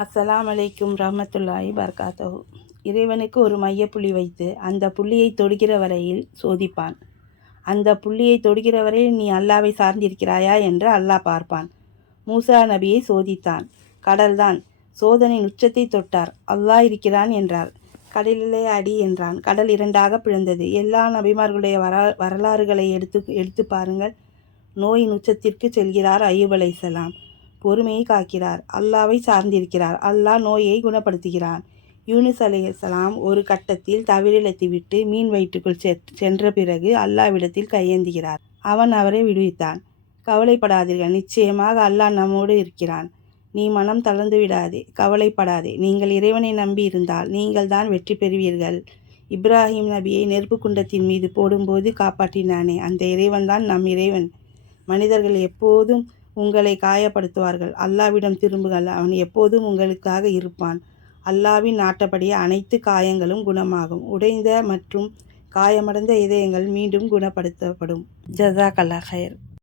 அஸ்ஸலாமு அலைக்கும் ரஹ்மத்துல்லாஹி பரகாத்துஹு. இறைவனுக்கு ஒரு மையப்புள்ளி வைத்து அந்த புள்ளியை தொடுகிற வரையில் சோதிப்பான். அந்த புள்ளியை தொடுகிற வரையில் நீ அல்லாவை சார்ந்திருக்கிறாயா என்று அல்லாஹ் பார்ப்பான். மூசா நபியை சோதித்தான். கடல்தான். சோதனையின் உச்சத்தை தொட்டார். அல்லாஹ் இருக்கிறான் என்றார். கடலிலே அடி என்றான். கடல் இரண்டாக பிளந்தது. எல்லா நபிமார்களுடைய வரலாறுகளை எடுத்து பாருங்கள். நோயின் உச்சத்திற்கு செல்கிறார் அய்யூப் அலைஹிஸ்ஸலாம். பொறுமையை காக்கிறார். அல்லாவை சார்ந்திருக்கிறார். அல்லாஹ் நோயை குணப்படுத்துகிறான். யூனுஸ் அலைஹிஸ்ஸலாம் ஒரு கட்டத்தில் தவறிழைத்துவிட்டு மீன் வயிற்றுக்குள் சென்ற பிறகு அல்லாவிடத்தில் கையேந்துகிறார். அவன் அவரை விடுவித்தான். கவலைப்படாதீர்கள், நிச்சயமாக அல்லாஹ் நம்மோடு இருக்கிறான். நீ மனம் தளர்ந்து விடாதே, கவலைப்படாதே. நீங்கள் இறைவனை நம்பி இருந்தால் நீங்கள் தான் வெற்றி பெறுவீர்கள். இப்ராஹிம் நபியை நெருப்பு குண்டத்தின் மீது போடும்போது காப்பாற்றினானே, அந்த இறைவன் தான் நம் இறைவன். மனிதர்கள் எப்போதும் உங்களை காயப்படுத்துவார்கள். அல்லாவிடம் திரும்புங்கள், அவன் எப்போதும் உங்களுக்காக இருப்பான். அல்லாவின் நாட்டப்படியே அனைத்து காயங்களும் குணமாகும். உடைந்த மற்றும் காயமடைந்த இதயங்கள் மீண்டும் குணப்படுத்தப்படும். ஜஸாக்கல்லாஹ் ஹைர்.